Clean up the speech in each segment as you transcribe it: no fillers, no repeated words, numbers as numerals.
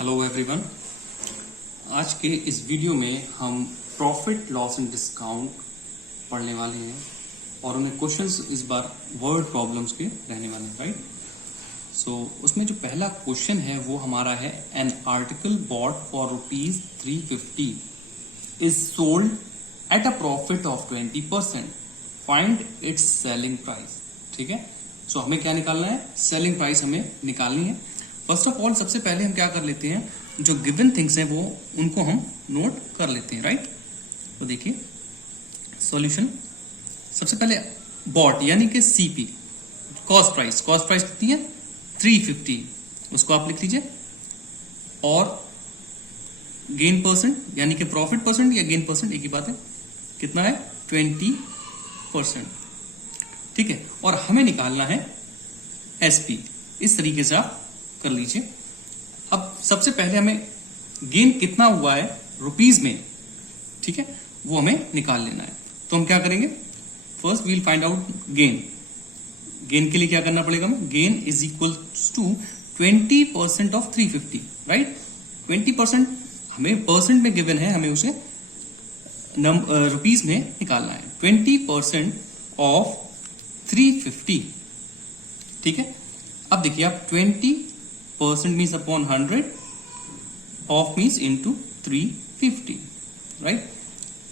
Hello everyone. आज के इस वीडियो में हम प्रॉफिट लॉस एंड डिस्काउंट पढ़ने वाले हैं और उनमें क्वेश्चंस इस बार वर्ड प्रॉब्लम्स के रहने वाले हैं, राइट। सो उसमें जो पहला क्वेश्चन है वो हमारा है, an article bought for ₹350 is sold at a profit of 20%, find its selling price. ठीक है, सो हमें क्या निकालना है, सेलिंग प्राइस हमें निकालनी है। फर्स्ट ऑफ ऑल सबसे पहले हम क्या कर लेते हैं, जो गिवन थिंग्स हैं वो उनको हम नोट कर लेते हैं, राइट। तो देखिए सॉल्यूशन, सबसे पहले बॉट यानी कि सीपी, कॉस्ट प्राइस कितनी है 350, उसको आप लिख लीजिए। और गेन परसेंट यानी कि प्रॉफिट परसेंट या गेन परसेंट एक ही बात है, कितना है 20%। ठीक है, और हमें निकालना है एसपी। इस तरीके से आप कर लीजिए। अब सबसे पहले हमें गेन कितना हुआ है रुपीज में, ठीक है, वो हमें निकाल लेना है। तो हम क्या करेंगे, first we'll find out gain. Gain के लिए क्या करना पड़ेगा हमें, gain is equal to 20% of 350, right. 20% हमें परसेंट में गिवन है, हमें उसे रुपीज में निकालना है। 20% ऑफ 350, ठीक है। अब देखिए आप 20% means upon 100 of means into 350, right.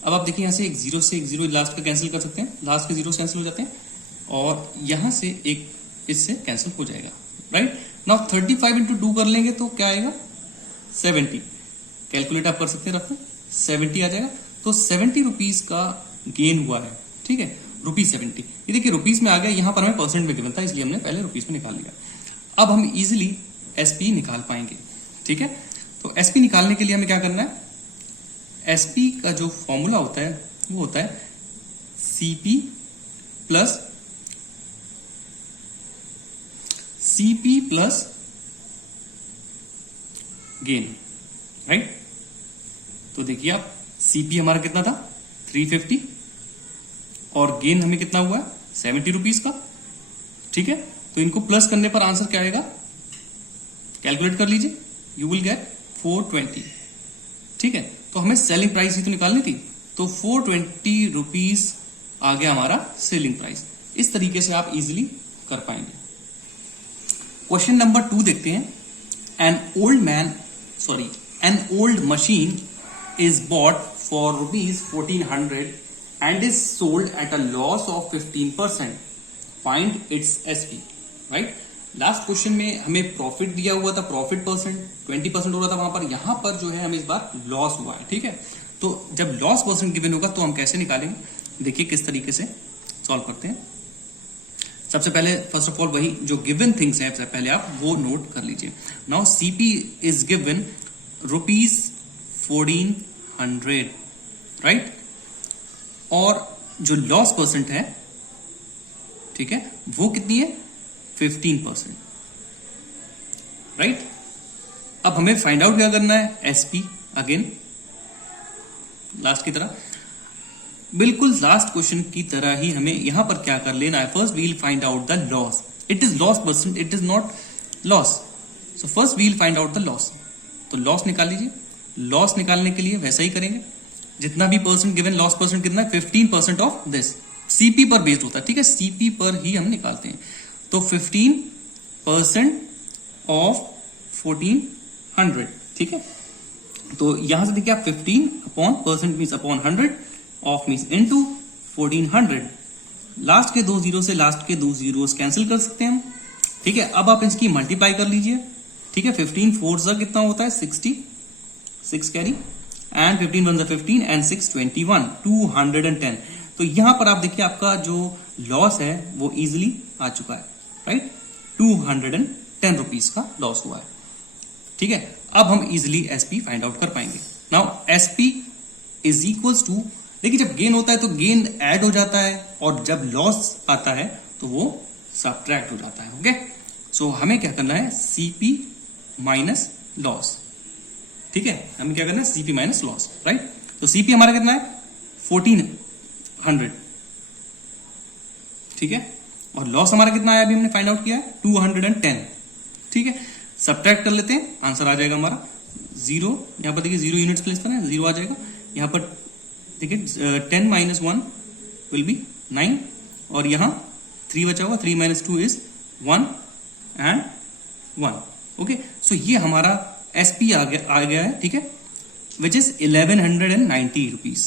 अब आप देखिए यहां से एक जीरो लास्ट का कैंसिल कर सकते हैं, लास्ट के जीरो से कैंसिल हो जाते हैं और यहां से एक इससे कैंसिल हो जाएगा, राइट। नाउ 35 इंटू 2 कर लेंगे तो क्या आएगा 70। कैलकुलेट आप कर सकते हैं, रखो 70 आ जाएगा। तो 70 रुपीज का गेन हुआ है, ठीक है, ₹70। ये देखिए रुपीज में आ गया, यहां पर हमें परसेंट में गिवन था इसलिए हमने पहले रुपीज में निकाल लिया। अब हम इजीली एसपी निकाल पाएंगे, ठीक है। तो एसपी निकालने के लिए हमें क्या करना है, एसपी का जो फॉर्मूला होता है वो होता है सीपी प्लस गेन, राइट। तो देखिए आप सीपी हमारा कितना था 350 और गेन हमें कितना हुआ 70 रुपीज का, ठीक है। तो इनको प्लस करने पर आंसर क्या आएगा, कैलकुलेट कर लीजिए, यू विल गेट 420, ठीक है। तो हमें सेलिंग प्राइस ही तो निकालनी थी, तो 420 रुपीज आ गया हमारा सेलिंग प्राइस। इस तरीके से आप इजीली कर पाएंगे। क्वेश्चन नंबर 2 देखते हैं। An old machine is bought for ₹1400 and is sold at a loss of 15%. Find its SP. Right? Last question में हमें प्रॉफिट दिया हुआ था, प्रॉफिट परसेंट 20% हो रहा था वहां पर, यहां पर जो है हमें इस बार लॉस हुआ है, ठीक है। तो जब लॉस परसेंट गिवन होगा तो हम कैसे निकालेंगे, देखिए किस तरीके से सॉल्व करते हैं। सबसे पहले फर्स्ट ऑफ ऑल वही जो गिवन थिंग्स है पहले आप वो नोट कर लीजिए। Now CP is given ₹1400, right. और जो लॉस परसेंट है, ठीक है, वो कितनी है 15%, राइट। अब हमें फाइंड आउट क्या करना है, एसपी अगेन लास्ट की तरह, बिल्कुल लास्ट क्वेश्चन की तरह ही हमें यहां पर क्या कर लेना है, first we'll find out the loss. It is loss percent, it is not loss, so first we'll find out the loss. तो लॉस निकाल लीजिए। लॉस निकालने के लिए वैसा ही करेंगे, जितना भी परसेंट गिवन, लॉस परसेंट कितना है 15% ऑफ दिस, सीपी पर बेस्ड होता है, ठीक है, सीपी पर ही हम निकालते हैं। तो 15% ऑफ 1400, ठीक है। तो यहां से देखिए आप 15 upon percent means upon 100 of means into 1400। Last के 2 जीरो से लास्ट के 2 जीरोस कैंसिल कर सकते हैं हम, ठीक है। अब आप इसकी मल्टीप्लाई कर लीजिए, ठीक है। 15 4 जा कितना होता है 60, 6 कैरी एंड 15 1 15 एंड 6 21, 210। तो यहां पर आप देखिए आपका जो लॉस है वो इजीली आ चुका है, राइट। 210 रुपीज का लॉस हुआ है, ठीक है। अब हम इजीली एसपी फाइंड आउट कर पाएंगे। Now SP is equals to, देखिए जब गेन होता है तो गेन ऐड हो जाता है और जब लॉस आता है तो वो सबट्रैक्ट हो जाता है, ओके। सो हमें क्या करना है, सीपी माइनस लॉस, ठीक है। हमें क्या करना है, सीपी माइनस लॉस, राइट। तो सीपी हमारा कितना है 1400, ठीक है, और लॉस हमारा कितना आया अभी हमने फाइंड आउट किया है 210, ठीक है। सब्ट्रैक्ट कर लेते हैं, आंसर आ जाएगा हमारा जीरो, यहाँ पर देखिए 0 यूनिट्स प्लेस करना है, 0 आ जाएगा। यहाँ पर देखिए 10 माइनस 1 विल बी 9, और यहाँ 3 बचा होगा, 3 माइनस 2 इज 1 एंड 1। ओके, सो ये हमारा एसपी आ गया है, ठीक है, विच इज 1190 रुपीज।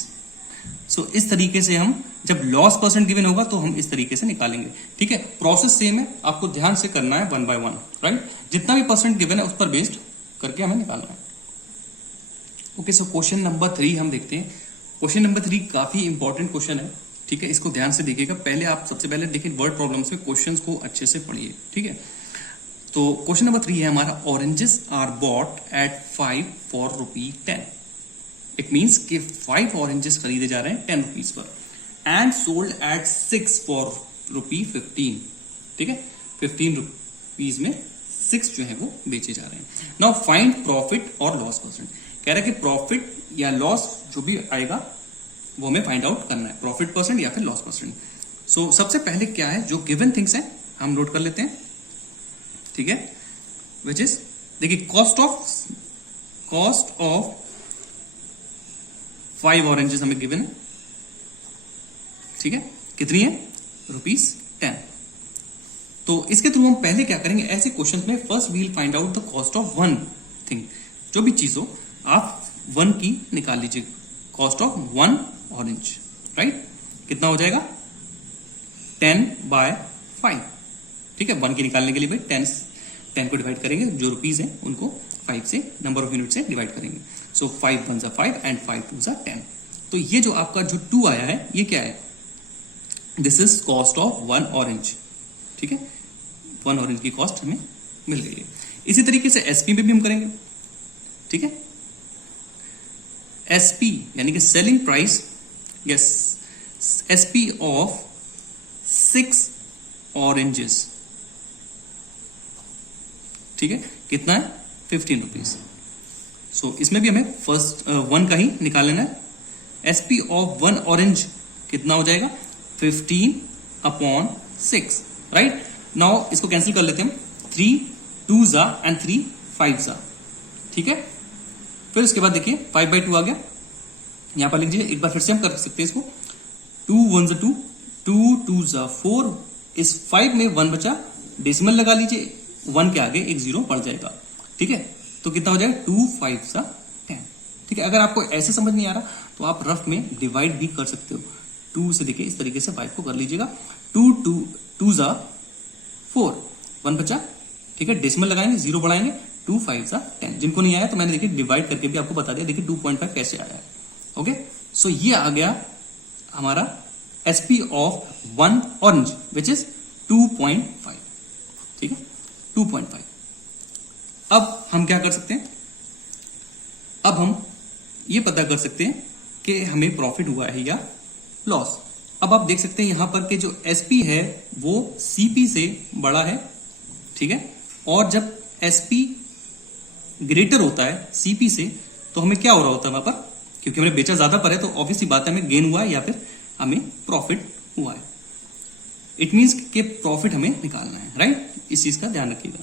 सो इस तरीके से हम जब लॉस परसेंट गिवन होगा तो हम इस तरीके से निकालेंगे, ठीक है। प्रोसेस सेम है, आपको ध्यान से करना है 1 बाय 1, राइट। जितना भी परसेंट गिवन है उस पर बेस्ड करके हमें निकालना है। ओके, सो क्वेश्चन नंबर 3 हम देखते हैं। क्वेश्चन नंबर 3 काफी इंपॉर्टेंट क्वेश्चन है, ठीक है, इसको ध्यान से देखिएगा। पहले आप सबसे पहले देखिए वर्ड प्रॉब्लम्स में क्वेश्चंस को अच्छे से पढ़िए, ठीक है। तो क्वेश्चन नंबर 3 है हमारा, oranges are bought at 5 for ₹10। It means कि 5 ऑरेंजेस खरीदे जा रहे हैं 10 rupees per, and sold at 6 for ₹15, ठीक है। 15 रुपीज में 6 जो है वो बेचे जा रहे हैं। नाउ फाइंड प्रॉफिट और लॉस परसेंट। कह रहा है कि प्रॉफिट या लॉस जो भी आएगा वो हमें फाइंड आउट करना है, प्रॉफिट परसेंट या फिर लॉस परसेंट। सो सबसे पहले क्या है, जो गिवन थिंग्स है हम नोट कर लेते हैं, ठीक है, विच इज देखिए कॉस्ट ऑफ 5 ऑरेंजेस हमें गिवन है, ठीक है, कितनी है, ₹10। तो इसके थ्रू हम पहले क्या करेंगे, ऐसे क्वेश्चंस में first we'll find out the cost of one thing. जो भी चीज हो आप 1 की निकाल लीजिए, कॉस्ट ऑफ 1 ऑरेंज, राइट। कितना हो जाएगा, 10 बाय 5, ठीक है। 1 की निकालने के लिए भाई 10 को डिवाइड करेंगे, जो रुपीज है उनको 5 से, नंबर ऑफ यूनिट से डिवाइड करेंगे। सो 5 1 = 5 एंड 5 2 = 10। तो ये जो आपका जो 2 आया है ये क्या है, this is cost of 1 orange, ठीक है। 1 ऑरेंज की कॉस्ट हमें मिल गई है। इसी तरीके से एसपी में भी हम करेंगे, ठीक है। एसपी यानी कि selling price, yes, SP of 6 oranges, ठीक है, कितना है, 15 रुपीज। सो इसमें भी हमें फर्स्ट 1 का ही निकाल लेना है। एसपी ऑफ 1 ऑरेंज कितना हो जाएगा, 15/6, राइट। नाउ इसको कैंसिल कर लेते हैं हम, 3 2s एंड 3 5s, ठीक है। फिर उसके बाद देखिए 5/2 आ गया, यहां पर लिख दीजिए। एक बार फिर से हम कर सकते हैं इसको, 2 1s 2, 2 2s 4, इस 5 में 1 बचा, डेसिमल लगा लीजिए, 1 के आगे एक 0 पड़ जाएगा, ठीक है। तो कितना हो जाएगा, 2 5s 10, ठीक है। अगर आपको ऐसे समझ नहीं आ रहा तो आप रफ में डिवाइड भी कर सकते हो, 2 से देखिए इस तरीके से 5 को कर लीजिएगा, 2 2s 4, 1 बचा, ठीक है, डेसिमल लगाएंगे, 0 बढ़ाएंगे, 2 5s 10। जिनको नहीं आया तो मैंने देखिए डिवाइड करके भी आपको बता दिया, देखिए 2.5 कैसे आया है। ओके, सो ये आ गया हमारा SP of 1 orange which is 2.5, ठीक है, 2.5। अब हम क्या कर सकते हैं, अब हम ये पता कर सकते हैं कि हमें प्रॉफिट हुआ है या लॉस। अब आप देख सकते हैं यहां पर कि जो एसपी है वो सीपी से बड़ा है, ठीक है, और जब एसपी ग्रेटर होता है सीपी से तो हमें क्या हो रहा होता है वहां पर, क्योंकि हमने बेचा ज्यादा पर है तो ऑब्वियसली बात है हमें गेन हुआ है या फिर हमें प्रॉफिट हुआ है। इट मीन्स कि प्रॉफिट हमें निकालना है, राइट। इस चीज का ध्यान रखिएगा।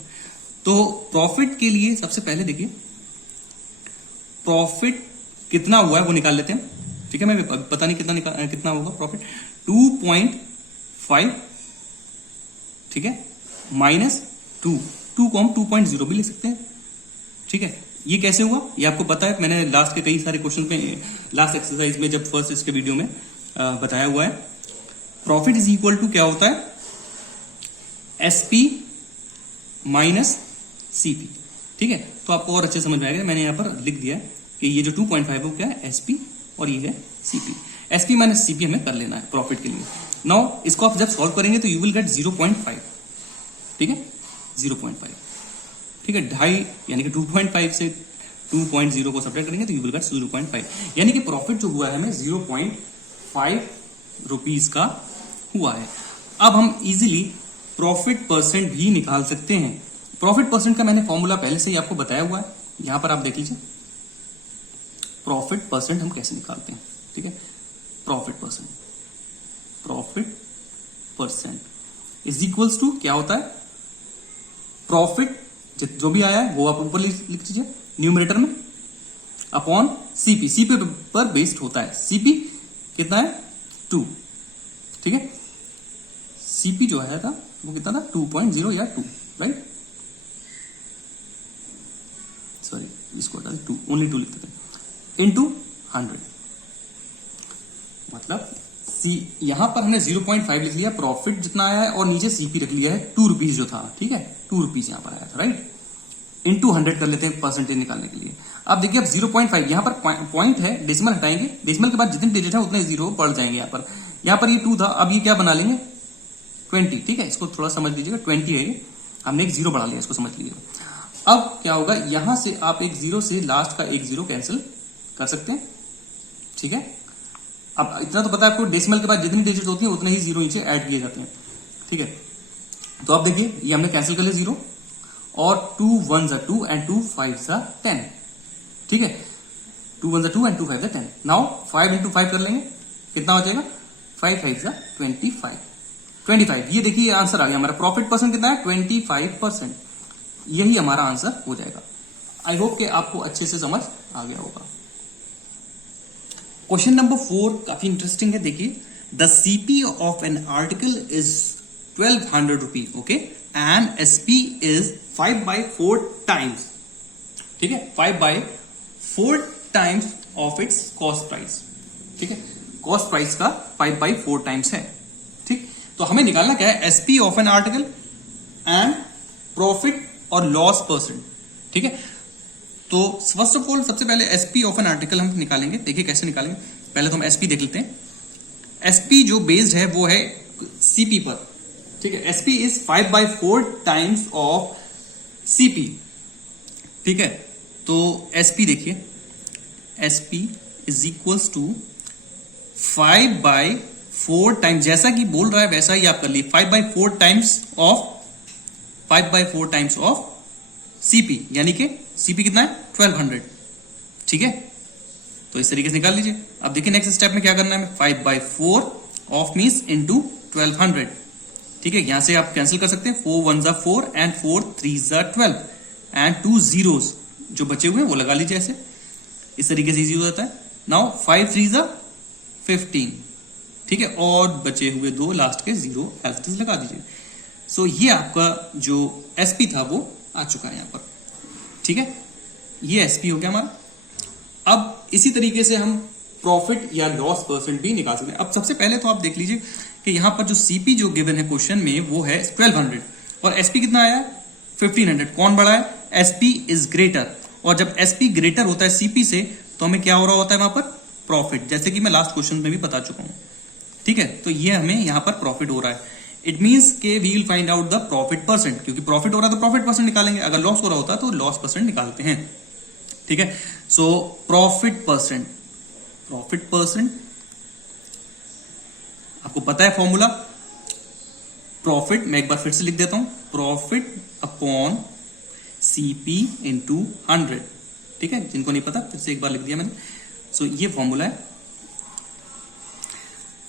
तो प्रॉफिट के लिए सबसे पहले देखिए प्रॉफिट कितना हुआ है वो निकाल लेते हैं, ठीक है। मैं पता नहीं कितना होगा प्रॉफिट, 2.5, ठीक है, -2 को हम 2.0 भी लिख सकते हैं, ठीक है। ये कैसे हुआ ये आपको पता है, मैंने लास्ट के कई सारे क्वेश्चन में, लास्ट एक्सरसाइज में जब फर्स्ट इसके वीडियो में बताया हुआ है। प्रॉफिट इज इक्वल टू क्या होता है, एसपी माइनस सीपी, ठीक है। तो आपको और अच्छे समझ में आएगा, मैंने यहां पर लिख दिया कि ये जो 2.5 है वो क्या है, एसपी, और ये है सीपी। एसपी माइनस सीपी हमें कर लेना है प्रॉफिट के लिए। नाउ इसको आप जब सॉल्व करेंगे तो यू विल गेट 0.5, ठीक है, 0.5, ठीक है। 2.5 यानी कि 2.5 से 2.0 को सब्ट्रैक्ट करेंगे तो यू विल गेट 0.5, यानी कि प्रॉफिट जो हुआ है हमें 0.5 रुपीज का हुआ है। अब हम इजीली प्रॉफिट परसेंट भी निकाल सकते हैं। प्रॉफिट परसेंट का मैंने फॉर्मूला पहले से ही आपको बताया हुआ है, यहां पर आप देख लीजिए प्रॉफिट परसेंट हम कैसे निकालते हैं, ठीक है। Profit percent is equals to क्या होता है, प्रॉफिट जो भी आया है वो आप ऊपर लिख दीजिए न्यूमरेटर में, अपॉन सीपी, सीपी पर बेस्ड होता है। सीपी कितना है 2, ठीक है। सीपी जो है था वो कितना था 2.0 या 2, राइट, सॉरी इसको हटा 2, ओनली 2 लिखते थे, इनटू 100। मतलब यहां पर हमने 0.5 लिख लिया, प्रॉफिट जितना आया है, और नीचे सीपी रख लिया है 2 रुपीज जो था, ठीक है, 2 रुपीज यहां पर आया था, राइट। इनटू 100 कर लेते हैं परसेंटेज निकालने के लिए। अब देखिए अब 0.5 यहां पर पॉइंट है, डेसिमल हटाएंगे, डेसिमल के बाद जितने डिजिट है उतने जीरो बढ़ जाएंगे। यहां पर ये 2 था, अब ये क्या बना लेंगे 20, ठीक है। इसको थोड़ा समझ लीजिएगा, 20 है ये, हमने एक जीरो बढ़ा लिया, इसको समझ लीजिएगा। अब क्या होगा, यहां से आप एक जीरो से लास्ट का एक जीरो कैंसिल कर सकते हैं, ठीक है। अब इतना तो पता है आपको, डेसिमल के बाद जितनी डिजिट होती है उतने ही जीरो नीचे ऐड किए जाते हैं, ठीक है। तो अब देखिए ये हमने कैंसिल कर लिया जीरो, और 2 1 2 एंड 2 5 10, ठीक है। 2 1 2 एंड 2 5 10। नाउ 5 इंटू 5 कर लेंगे, कितना हो जाएगा 5 5 25। ये देखिए आंसर आ गया हमारा। प्रॉफिट परसेंट कितना है 25%, यही हमारा आंसर हो जाएगा। आई होप कि आपको अच्छे से समझ आ गया होगा। क्वेश्चन नंबर 4 काफी इंटरेस्टिंग है, देखिए। The CP of an article is 1200 rupees, okay, and SP is 5/4 times, ठीक है, 5/4 times of its cost price, ठीक है। कॉस्ट प्राइस का 5/4 टाइम्स है, ठीक। तो हमें निकालना क्या है, SP of an article and profit और लॉस परसेंट, ठीक है। तो फर्स्ट ऑफ ऑल सबसे पहले एसपी ऑफ एन आर्टिकल हम निकालेंगे। देखिए कैसे निकालेंगे, पहले तो हम एसपी देख लेते हैं। एसपी जो बेस्ड है वो है सीपी पर, ठीक है। SP is 5/4 times of CP, ठीक है। तो एसपी देखिए, SP is equals to 5/4 times, जैसा कि बोल रहा है वैसा ही आप कर लीजिए, 5/4 टाइम्स ऑफ सीपी, यानी कि सीपी कितना है 1200, ठीक है। तो इस तरीके से निकाल लीजिए। अब देखिए नेक्स्ट स्टेप में क्या करना है, 5/4 ऑफ मीन्स इनटू 1200, ठीक है। यहां से आप कैंसिल कर सकते हैं, 4 1 4 एंड 4 3 12 एंड 2 जीरोस जो बचे हुए हैं वो लगा लीजिए ऐसे, इस तरीके से इजी हो जाता है। नाउ 5 3 15, ठीक है, और बचे हुए 2 लास्ट के जीरो एज लगा दीजिए। सो ये आपका जो एसपी था वो आ चुका है यहां पर, ठीक है। ये एसपी हो गया हमारा। अब इसी तरीके से हम प्रॉफिट या लॉस परसेंट भी निकाल सकते हैं। अब सबसे पहले तो आप देख लीजिए कि यहां पर जो सीपी जो गिवन है क्वेश्चन में वो है 1200 और एसपी कितना आया 1500। कौन बड़ा है, एसपी इज ग्रेटर, और जब एसपी ग्रेटर होता है सीपी से तो हमें क्या हो रहा होता है वहां पर प्रॉफिट, जैसे कि मैं लास्ट क्वेश्चन में भी बता चुका हूं, ठीक है। तो ये हमें यहां पर प्रॉफिट हो रहा है। इट मीन्स के we will find out the profit percent, क्योंकि प्रॉफिट हो रहा है तो प्रॉफिट परसेंट निकालेंगे, अगर लॉस हो रहा होता तो लॉस परसेंट निकालते हैं, ठीक है। सो प्रॉफिट परसेंट आपको पता है फॉर्मूला, प्रॉफिट मैं एक बार फिर से लिख देता हूं, प्रॉफिट अपॉन सीपी इंटू 100, ठीक है। जिनको नहीं पता फिर से एक बार लिख दिया मैंने। सो ये फॉर्मूला है।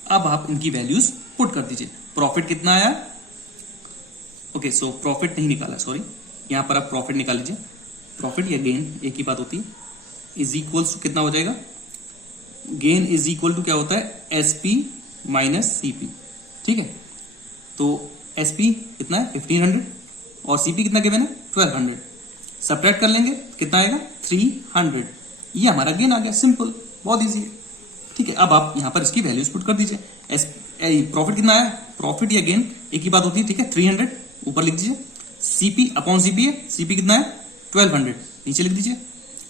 अब आप इनकी वैल्यूज पुट कर दीजिए। प्रॉफिट कितना आया, ओके, सो प्रॉफिट नहीं निकाला, सॉरी, यहां पर आप प्रॉफिट निकाल लीजिए। प्रॉफिट या गेन एक ही बात होती है, इज इक्वल्स टू कितना हो जाएगा, गेन इज इक्वल टू क्या होता है एसपी माइनस सीपी, ठीक है। तो एसपी कितना है 1500 और सीपी कितना गिवन है 1200, सब्ट्रैक्ट कर लेंगे कितना आएगा 300, ये हमारा गेन आ गया। सिंपल, बहुत इजी है, ठीक है। अब आप यहां पर इसकी वैल्यूज पुट कर दीजिए। प्रॉफिट कितना आया, प्रॉफिट या गेन एक ही बात होती है, ठीक है। 300 ऊपर लिख दीजिए, सीपी अपॉन सीपी है, सीपी कितना है 1200 नीचे लिख दीजिए,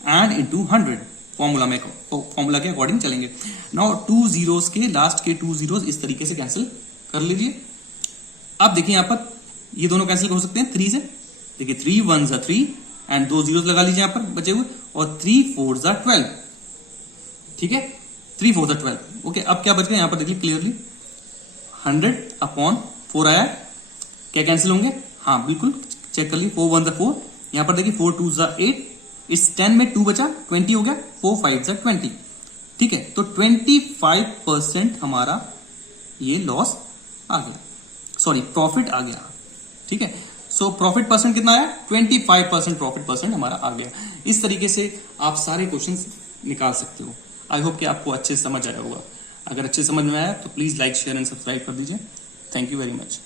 एंड इनटू 100 फॉर्मूला के अकॉर्डिंग चलेंगे। नाउ 2 जीरोस के लास्ट के 2 जीरोस इस तरीके से कैंसिल कर लीजिए। अब देखिए यहां पर ये दोनों कैंसिल हो सकते हैं 3 से, देखिए 3 1 3 एंड 2 जीरोस लगा लीजिए यहां पर बचे हुए, और 3 4 12, ठीक है, 3 4 12, ओके। अब क्या बच गया यहां पर देखिए क्लियरली 100 अपॉन 4 आया, क्या कैंसिल होंगे, हाँ बिल्कुल चेक कर ली, 4 1 4, यहां पर देखिए 4 2 8, इस 10 में 2 बचा 20 हो गया, 4 5 20, ठीक है। तो 25% हमारा ये लॉस आ गया, सॉरी प्रॉफिट आ गया, ठीक है। सो प्रॉफिट परसेंट कितना आया? 25% प्रॉफिट परसेंट हमारा आ गया। इस तरीके से आप सारे क्वेश्चंस निकाल सकते हो। आई होप कि आपको अच्छे से समझ आया होगा। अगर अच्छे समझ में आया तो please like share and subscribe कर दीजिए। Thank you very much.